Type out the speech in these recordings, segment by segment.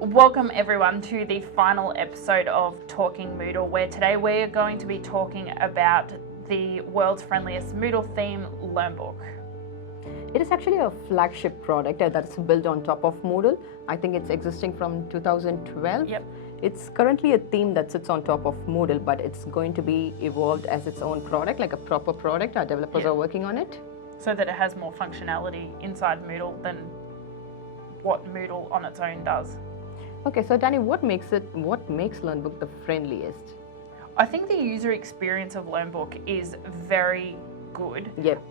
Welcome everyone to the final episode of Talking Moodle, where today we're going to be talking about the world's friendliest Moodle theme, Learnbook. It is actually a flagship product that's built on top of Moodle. I think it's existing from 2012. Yep. It's currently a theme that sits on top of Moodle, but it's going to be evolved as its own product, like a proper product. Our developers are working on it. So that it has more functionality inside Moodle than what Moodle on its own does. Okay, so Danny, what makes Learnbook the friendliest? I think the user experience of Learnbook is very good. Yep.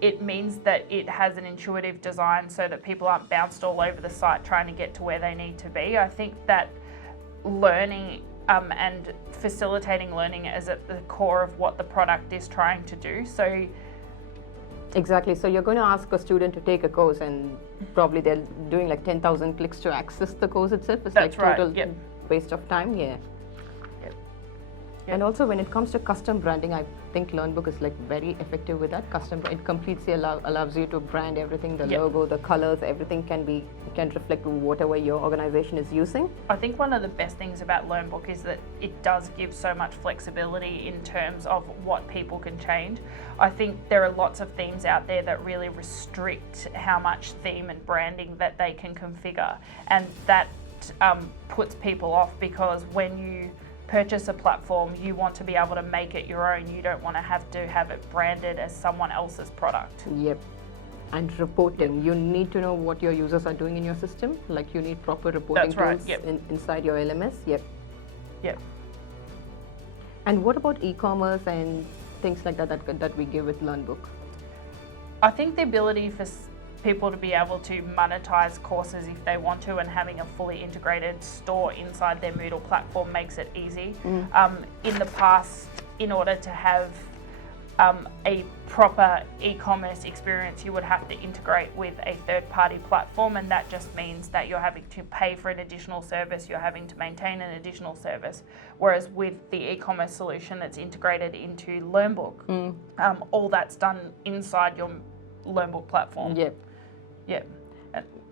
It means that it has an intuitive design so that people aren't bounced all over the site trying to get to where they need to be. I think that learning and facilitating learning is at the core of what the product is trying to do. So exactly. So you're going to ask a student to take a course and probably they're doing like 10,000 clicks to access the course itself. It's That's like total right. waste of time. Yeah. Yep. And also when it comes to custom branding, I think Learnbook is like very effective with that. It completely allows you to brand everything, the logo, the colors, everything can reflect whatever your organization is using. I think one of the best things about Learnbook is that it does give so much flexibility in terms of what people can change. I think there are lots of themes out there that really restrict how much theme and branding that they can configure, and that puts people off, because when you purchase a platform, you want to be able to make it your own. You don't want to have it branded as someone else's product. Yep. And reporting. You need to know what your users are doing in your system. Like you need proper reporting tools inside your LMS. Yep. Yep. And what about e-commerce and things like that we give with Learnbook? I think the ability for people to be able to monetize courses if they want to, and having a fully integrated store inside their Moodle platform makes it easy. In the past, in order to have a proper e-commerce experience, you would have to integrate with a third-party platform, and that just means that you're having to pay for an additional service, you're having to maintain an additional service. Whereas with the e-commerce solution that's integrated into Learnbook, all that's done inside your Learnbook platform. Yep. Yep.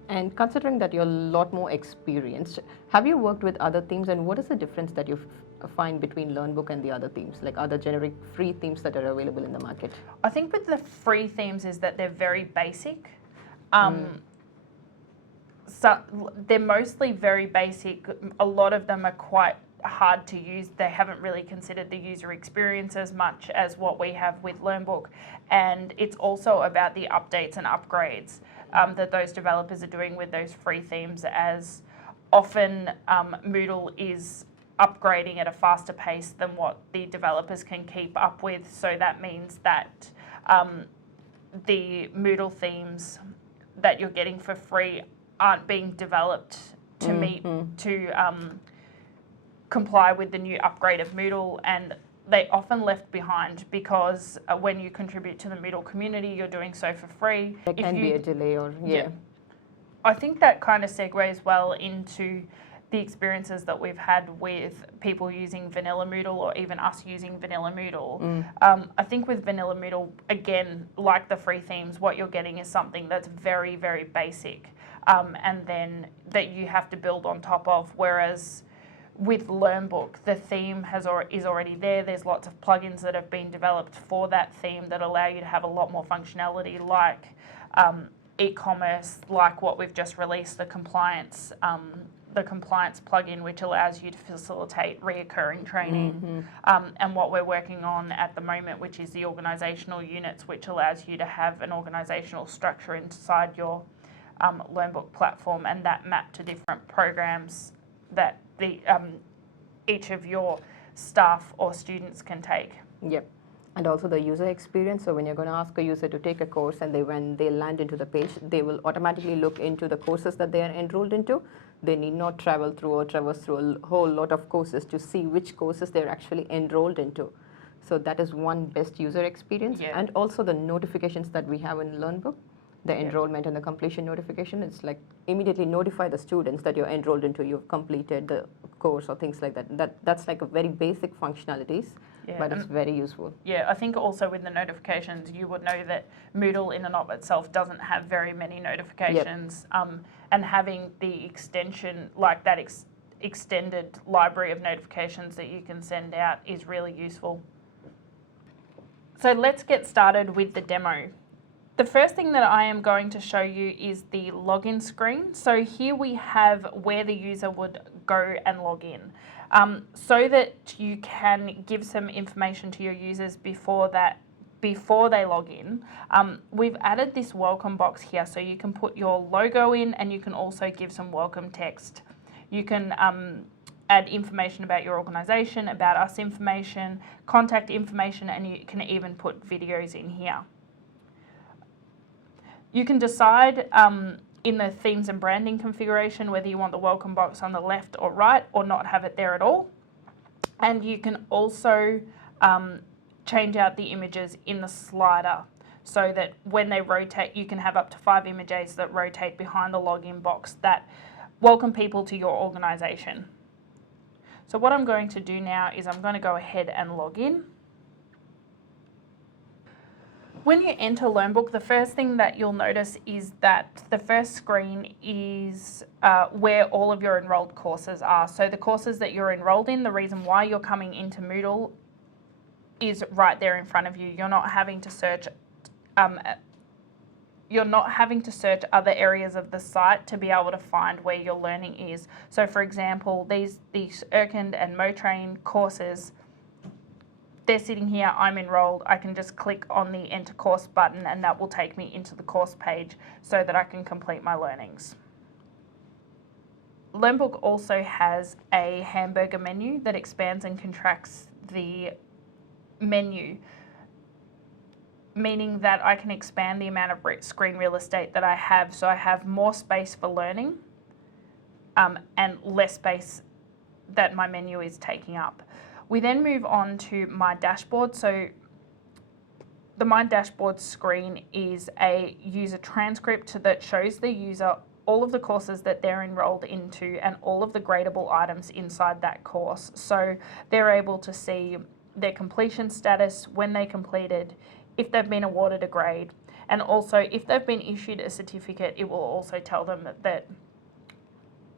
And considering that you're a lot more experienced, have you worked with other themes, and what is the difference that you find between Learnbook and the other themes, like other generic free themes that are available in the market? I think with the free themes is that they're very basic. So they're mostly very basic. A lot of them are quite hard to use. They haven't really considered the user experience as much as what we have with Learnbook. And it's also about the updates and upgrades that those developers are doing with those free themes, as often Moodle is upgrading at a faster pace than what the developers can keep up with. So that means that the Moodle themes that you're getting for free aren't being developed to comply with the new upgrade of Moodle, and they often left behind because when you contribute to the Moodle community, you're doing so for free. There can be a delay or I think that kind of segues well into the experiences that we've had with people using vanilla Moodle, or even us using vanilla Moodle. I think with vanilla Moodle, again, like the free themes, what you're getting is something that's very, very basic, and then that you have to build on top of, whereas with Learnbook, the theme is already there. There's lots of plugins that have been developed for that theme that allow you to have a lot more functionality, like e-commerce, like what we've just released, the compliance plugin, which allows you to facilitate reoccurring training, and what we're working on at the moment, which is the organisational units, which allows you to have an organisational structure inside your Learnbook platform, and that map to different programs that each of your staff or students can take. Yep. And also the user experience. So when you're going to ask a user to take a course, and when they land into the page, they will automatically look into the courses that they are enrolled into. They need not traverse through a whole lot of courses to see which courses they're actually enrolled into. So that is one best user experience. And also the notifications that we have in Learnbook, the enrollment and the completion notification, it's like immediately notify the students that you're enrolled into, you've completed the course or things like that. That's like a very basic functionalities Yeah, but it's very useful. Yeah, I think also with the notifications, you would know that Moodle in and of itself doesn't have very many notifications, and having the extension, like that extended library of notifications that you can send out is really useful. So let's get started with the demo. The first thing that I am going to show you is the login screen. So here we have where the user would go and log in. So that you can give some information to your users before they log in. We've added this welcome box here, so you can put your logo in and you can also give some welcome text. You can add information about your organisation, about us information, contact information, and you can even put videos in here. You can decide in the themes and branding configuration whether you want the welcome box on the left or right, or not have it there at all. And you can also change out the images in the slider so that when they rotate, you can have up to 5 images that rotate behind the login box that welcome people to your organisation. So what I'm going to do now is I'm going to go ahead and log in. When you enter Learnbook, the first thing that you'll notice is that the first screen is where all of your enrolled courses are. So the courses that you're enrolled in, the reason why you're coming into Moodle is right there in front of you. You're not having to search other areas of the site to be able to find where your learning is. So for example, these Erkind and Motrain courses, they're sitting here, I'm enrolled, I can just click on the enter course button and that will take me into the course page so that I can complete my learnings. Learnbook also has a hamburger menu that expands and contracts the menu, meaning that I can expand the amount of screen real estate that I have, so I have more space for learning and less space that my menu is taking up. We then move on to My Dashboard. So the My Dashboard screen is a user transcript that shows the user all of the courses that they're enrolled into and all of the gradable items inside that course. So they're able to see their completion status, when they completed, if they've been awarded a grade, and also if they've been issued a certificate, it will also tell them that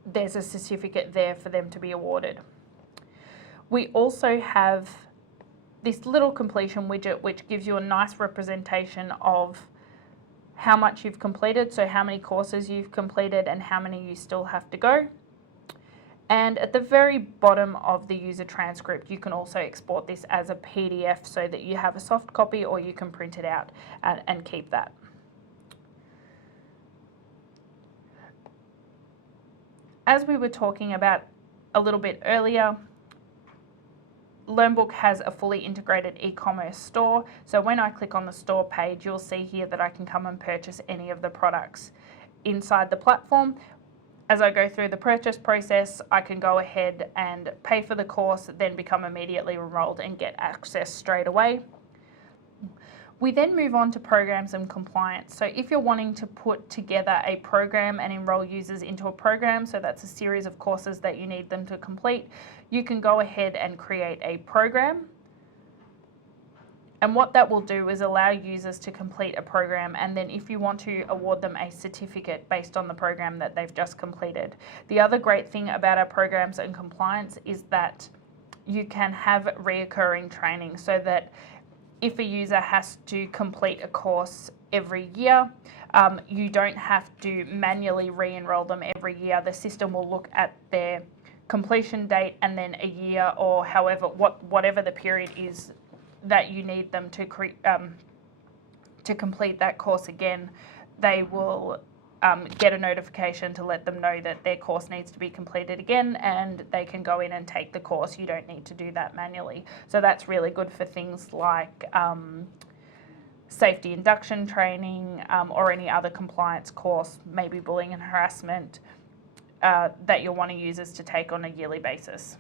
there's a certificate there for them to be awarded. We also have this little completion widget which gives you a nice representation of how much you've completed, so how many courses you've completed and how many you still have to go. And at the very bottom of the user transcript, you can also export this as a PDF so that you have a soft copy, or you can print it out and keep that. As we were talking about a little bit earlier, Learnbook has a fully integrated e-commerce store. So when I click on the store page, you'll see here that I can come and purchase any of the products inside the platform. As I go through the purchase process, I can go ahead and pay for the course, then become immediately enrolled and get access straight away. We then move on to programs and compliance. So if you're wanting to put together a program and enroll users into a program, so that's a series of courses that you need them to complete, you can go ahead and create a program. And what that will do is allow users to complete a program, and then if you want to award them a certificate based on the program that they've just completed. The other great thing about our programs and compliance is that you can have reoccurring training, so that if a user has to complete a course every year, you don't have to manually re-enroll them every year. The system will look at their completion date and then a year, or however, whatever the period is that you need them to complete that course again. They will get a notification to let them know that their course needs to be completed again, and they can go in and take the course. You don't need to do that manually. So that's really good for things like safety induction training or any other compliance course, maybe bullying and harassment, that you're wanting users to take on a yearly basis.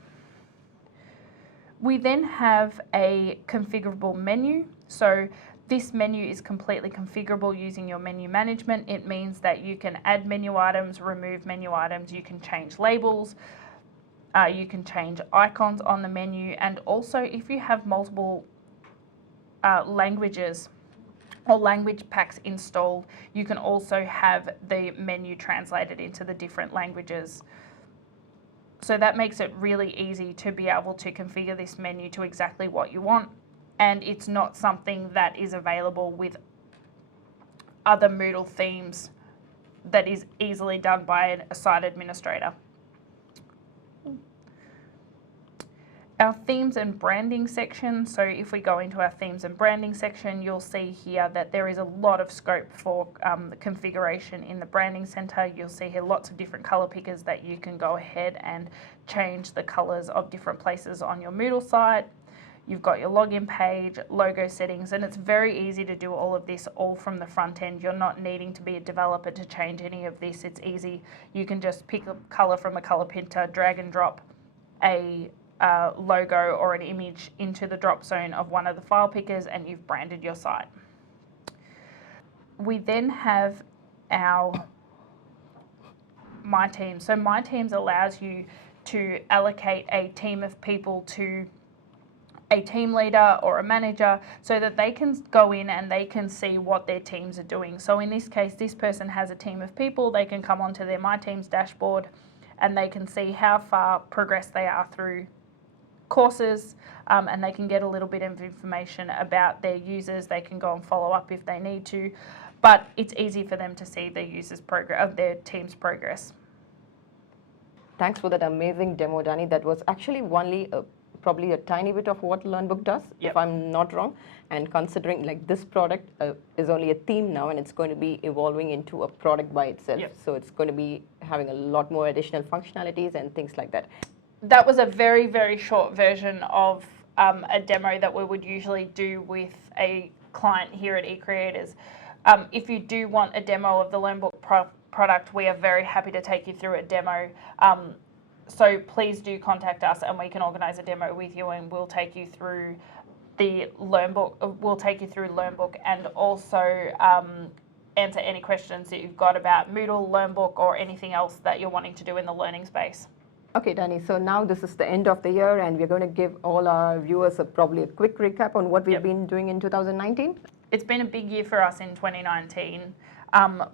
We then have a configurable menu. So this menu is completely configurable using your menu management. It means that you can add menu items, remove menu items, you can change labels. You can change icons on the menu, and also if you have multiple languages or language packs installed, you can also have the menu translated into the different languages. So that makes it really easy to be able to configure this menu to exactly what you want, and it's not something that is available with other Moodle themes that is easily done by a site administrator. Our themes and branding section, so if we go into our themes and branding section, you'll see here that there is a lot of scope for the configuration in the branding center. You'll see here lots of different color pickers that you can go ahead and change the colors of different places on your Moodle site. You've got your login page, logo settings, and it's very easy to do all of this all from the front end. You're not needing to be a developer to change any of this. It's easy. You can just pick a color from a color picker, drag and drop a logo or an image into the drop zone of one of the file pickers, and you've branded your site. We then have our My Teams. So My Teams allows you to allocate a team of people to a team leader or a manager so that they can go in and they can see what their teams are doing. So in this case, this person has a team of people. They can come onto their My Teams dashboard and they can see how far progressed they are through courses, and they can get a little bit of information about their users. They can go and follow up if they need to, but it's easy for them to see their users' progress, their team's progress. Thanks for that amazing demo, Danny. That was actually only probably a tiny bit of what Learnbook does, if I'm not wrong. And considering like this product is only a theme now, and it's going to be evolving into a product by itself. So it's going to be having a lot more additional functionalities and things like that. That was a very, very short version of a demo that we would usually do with a client here at eCreators. If you do want a demo of the Learnbook product, we are very happy to take you through a demo. So please do contact us and we can organise a demo with you, and we'll take you through the Learnbook. We'll take you through Learnbook and also answer any questions that you've got about Moodle, Learnbook, or anything else that you're wanting to do in the learning space. Okay, Danny, so now this is the end of the year, and we're going to give all our viewers probably a quick recap on what we've been doing in 2019. It's been a big year for us in 2019.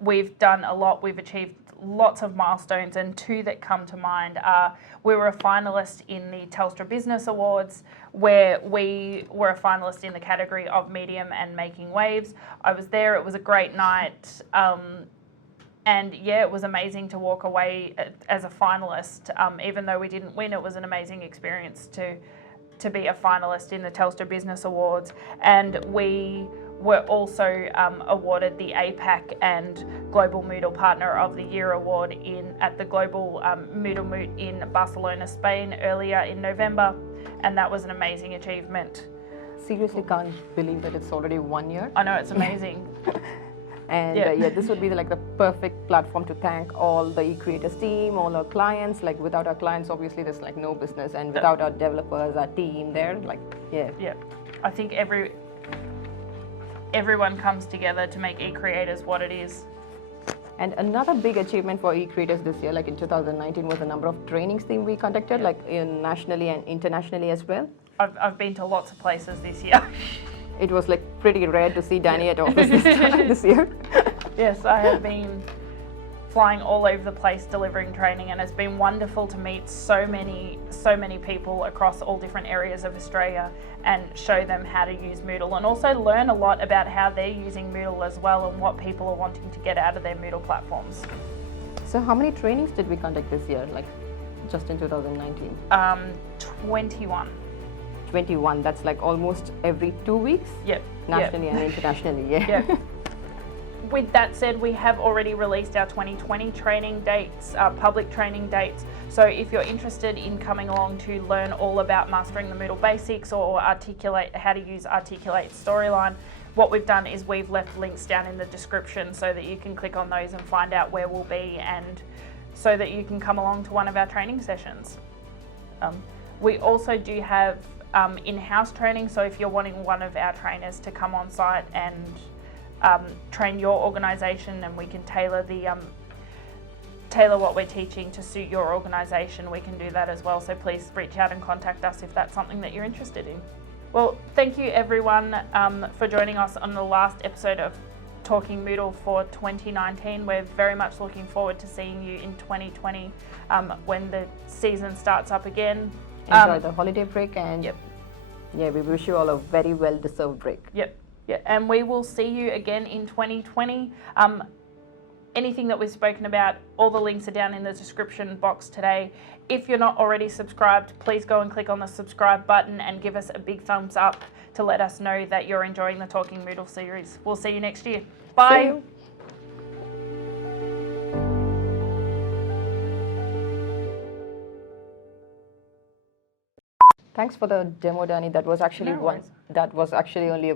We've done a lot. We've achieved lots of milestones, and two that come to mind are we were a finalist in the Telstra Business Awards, where we were a finalist in the category of medium and making waves. I was there. It was a great night. And yeah, it was amazing to walk away as a finalist. Even though we didn't win, it was an amazing experience to be a finalist in the Telstra Business Awards. And we were also awarded the APAC and Global Moodle Partner of the Year award at the Global Moodle Moot in Barcelona, Spain earlier in November. And that was an amazing achievement. Seriously can't believe that it's already 1 year. I know, it's amazing. And yeah, this would be like the perfect platform to thank all the eCreators team, all our clients. Like without our clients, obviously there's like no business, and without our developers, our team there, like yeah. I think everyone comes together to make eCreators what it is. And another big achievement for eCreators this year, like in 2019, was the number of trainings that we conducted, like nationally and internationally as well. I've been to lots of places this year. It was like pretty rare to see Danny at office this year. Yes, I have been flying all over the place delivering training, and it's been wonderful to meet so many people across all different areas of Australia and show them how to use Moodle, and also learn a lot about how they're using Moodle as well and what people are wanting to get out of their Moodle platforms. So how many trainings did we conduct this year, like just in 2019? 21. 21, that's like almost every 2 weeks? Yep. Nationally and internationally, yeah. With that said, we have already released our 2020 training dates, public training dates. So if you're interested in coming along to learn all about mastering the Moodle basics or articulate how to use Articulate Storyline, what we've done is we've left links down in the description so that you can click on those and find out where we'll be, and so that you can come along to one of our training sessions. We also do have in-house training, so if you're wanting one of our trainers to come on site and train your organisation, and we can tailor tailor what we're teaching to suit your organisation, we can do that as well. So please reach out and contact us if that's something that you're interested in. Well, thank you everyone for joining us on the last episode of Talking Moodle for 2019. We're very much looking forward to seeing you in 2020 when the season starts up again. Enjoy the holiday break, and Yep. yeah, we wish you all a very well-deserved break. Yep. Yeah, and we will see you again in 2020. Anything that we've spoken about, all the links are down in the description box today. If you're not already subscribed, please go and click on the subscribe button and give us a big thumbs up to let us know that you're enjoying the Talking Moodle series. We'll see you next year. Bye. See you. Thanks for the demo, Danny. That was actually No worries. that was actually only a